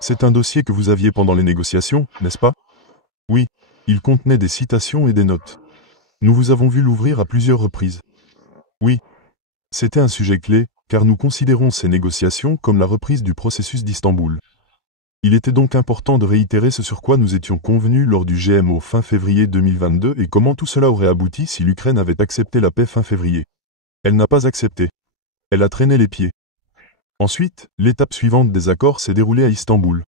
C'est un dossier que vous aviez pendant les négociations, n'est-ce pas? Oui. Il contenait des citations et des notes. Nous vous avons vu l'ouvrir à plusieurs reprises. Oui. C'était un sujet clé, car nous considérons ces négociations comme la reprise du processus d'Istanbul. Il était donc important de réitérer ce sur quoi nous étions convenus lors du GMO fin février 2022 et comment tout cela aurait abouti si l'Ukraine avait accepté la paix fin février. Elle n'a pas accepté. Elle a traîné les pieds. Ensuite, l'étape suivante des accords s'est déroulée à Istanbul.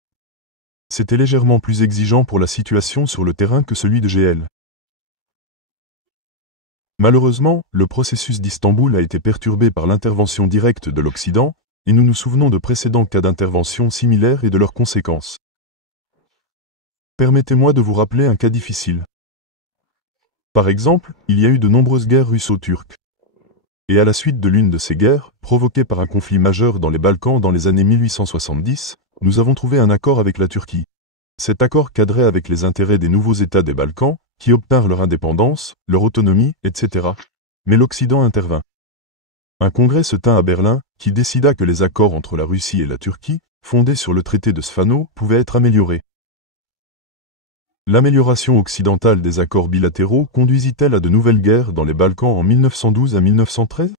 C'était légèrement plus exigeant pour la situation sur le terrain que celui de GL. Malheureusement, le processus d'Istanbul a été perturbé par l'intervention directe de l'Occident, et nous nous souvenons de précédents cas d'intervention similaires et de leurs conséquences. Permettez-moi de vous rappeler un cas difficile. Par exemple, il y a eu de nombreuses guerres russo-turques. Et à la suite de l'une de ces guerres, provoquée par un conflit majeur dans les Balkans dans les années 1870, nous avons trouvé un accord avec la Turquie. Cet accord cadrait avec les intérêts des nouveaux États des Balkans, qui obtinrent leur indépendance, leur autonomie, etc. Mais l'Occident intervint. Un congrès se tint à Berlin, qui décida que les accords entre la Russie et la Turquie, fondés sur le traité de Sfano, pouvaient être améliorés. L'amélioration occidentale des accords bilatéraux conduisit-elle à de nouvelles guerres dans les Balkans en 1912 à 1913?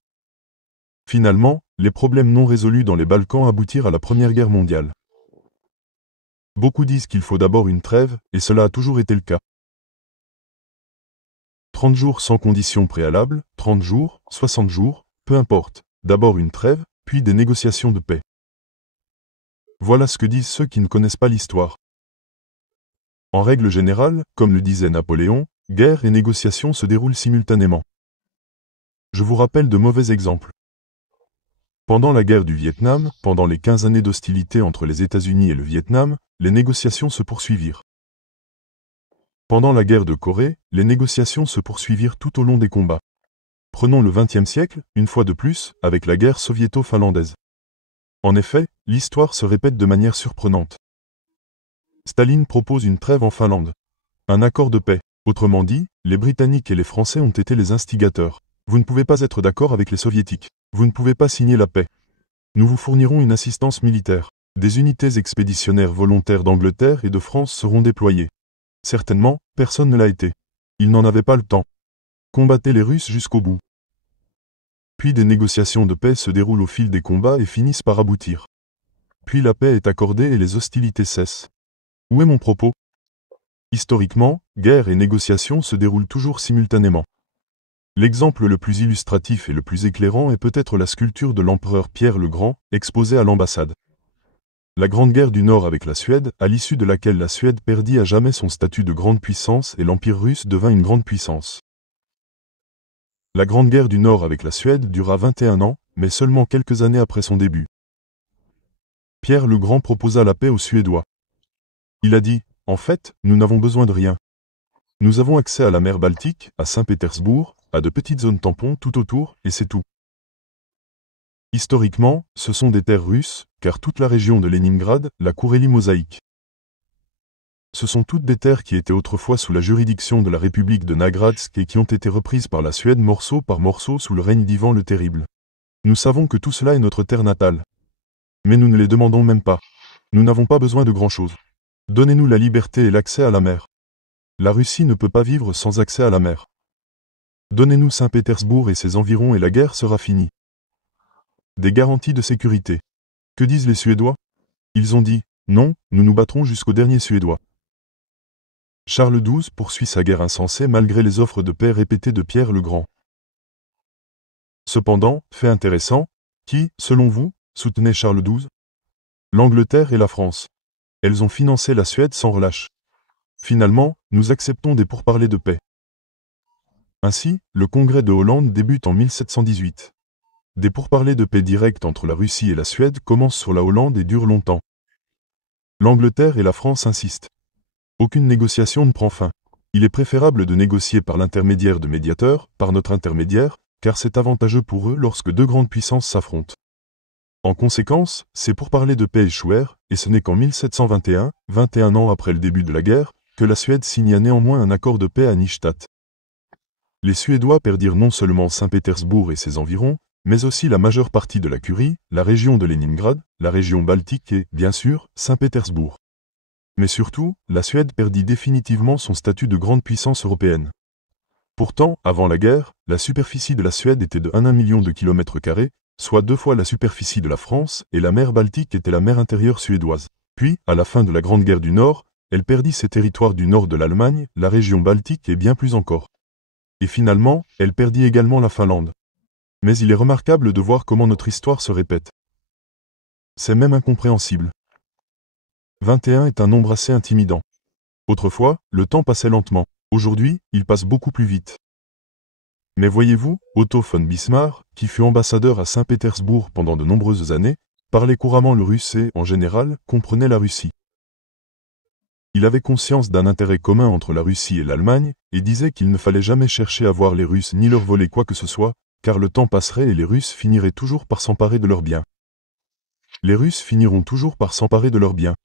Finalement, les problèmes non résolus dans les Balkans aboutirent à la Première Guerre mondiale. Beaucoup disent qu'il faut d'abord une trêve, et cela a toujours été le cas. 30 jours sans conditions préalables, 30 jours, 60 jours, peu importe, d'abord une trêve, puis des négociations de paix. Voilà ce que disent ceux qui ne connaissent pas l'histoire. En règle générale, comme le disait Napoléon, guerre et négociation se déroulent simultanément. Je vous rappelle de mauvais exemples. Pendant la guerre du Vietnam, pendant les 15 années d'hostilité entre les États-Unis et le Vietnam, les négociations se poursuivirent. Pendant la guerre de Corée, les négociations se poursuivirent tout au long des combats. Prenons le XXe siècle, une fois de plus, avec la guerre soviéto-finlandaise. En effet, l'histoire se répète de manière surprenante. Staline propose une trêve en Finlande. Un accord de paix. Autrement dit, les Britanniques et les Français ont été les instigateurs. Vous ne pouvez pas être d'accord avec les Soviétiques. Vous ne pouvez pas signer la paix. Nous vous fournirons une assistance militaire. Des unités expéditionnaires volontaires d'Angleterre et de France seront déployées. Certainement, personne ne l'a été. Ils n'en avaient pas le temps. Combattez les Russes jusqu'au bout. Puis des négociations de paix se déroulent au fil des combats et finissent par aboutir. Puis la paix est accordée et les hostilités cessent. Où est mon propos? Historiquement, guerre et négociation se déroulent toujours simultanément. L'exemple le plus illustratif et le plus éclairant est peut-être la sculpture de l'empereur Pierre le Grand, exposée à l'ambassade. La Grande Guerre du Nord avec la Suède, à l'issue de laquelle la Suède perdit à jamais son statut de grande puissance et l'Empire russe devint une grande puissance. La Grande Guerre du Nord avec la Suède dura 21 ans, mais seulement quelques années après son début. Pierre le Grand proposa la paix aux Suédois. Il a dit, en fait, nous n'avons besoin de rien. Nous avons accès à la mer Baltique, à Saint-Pétersbourg, à de petites zones tampons tout autour, et c'est tout. Historiquement, ce sont des terres russes, car toute la région de Léningrad, la Courélie mosaïque. Ce sont toutes des terres qui étaient autrefois sous la juridiction de la République de Nagradsk et qui ont été reprises par la Suède morceau par morceau sous le règne d'Ivan le Terrible. Nous savons que tout cela est notre terre natale. Mais nous ne les demandons même pas. Nous n'avons pas besoin de grand-chose. Donnez-nous la liberté et l'accès à la mer. La Russie ne peut pas vivre sans accès à la mer. Donnez-nous Saint-Pétersbourg et ses environs et la guerre sera finie. Des garanties de sécurité. Que disent les Suédois? Ils ont dit, non, nous nous battrons jusqu'au dernier Suédois. Charles XII poursuit sa guerre insensée malgré les offres de paix répétées de Pierre le Grand. Cependant, fait intéressant, qui, selon vous, soutenait Charles XII? L'Angleterre et la France. Elles ont financé la Suède sans relâche. Finalement, nous acceptons des pourparlers de paix. Ainsi, le Congrès de Hollande débute en 1718. Des pourparlers de paix directs entre la Russie et la Suède commencent sur la Hollande et durent longtemps. L'Angleterre et la France insistent. Aucune négociation ne prend fin. Il est préférable de négocier par l'intermédiaire de médiateurs, par notre intermédiaire, car c'est avantageux pour eux lorsque deux grandes puissances s'affrontent. En conséquence, ces pourparlers de paix échouèrent, et ce n'est qu'en 1721, 21 ans après le début de la guerre, que la Suède signa néanmoins un accord de paix à Nystatt. Les Suédois perdirent non seulement Saint-Pétersbourg et ses environs, mais aussi la majeure partie de la Curie, la région de Leningrad, la région baltique et, bien sûr, Saint-Pétersbourg. Mais surtout, la Suède perdit définitivement son statut de grande puissance européenne. Pourtant, avant la guerre, la superficie de la Suède était de 1 million de kilomètres carrés, soit 2 fois la superficie de la France, et la mer Baltique était la mer intérieure suédoise. Puis, à la fin de la Grande Guerre du Nord, elle perdit ses territoires du nord de l'Allemagne, la région Baltique et bien plus encore. Et finalement, elle perdit également la Finlande. Mais il est remarquable de voir comment notre histoire se répète. C'est même incompréhensible. 21 est un nombre assez intimidant. Autrefois, le temps passait lentement. Aujourd'hui, il passe beaucoup plus vite. Mais voyez-vous, Otto von Bismarck, qui fut ambassadeur à Saint-Pétersbourg pendant de nombreuses années, parlait couramment le russe et, en général, comprenait la Russie. Il avait conscience d'un intérêt commun entre la Russie et l'Allemagne, et disait qu'il ne fallait jamais chercher à voir les Russes ni leur voler quoi que ce soit, car le temps passerait et les Russes finiraient toujours par s'emparer de leurs biens. Les Russes finiront toujours par s'emparer de leurs biens.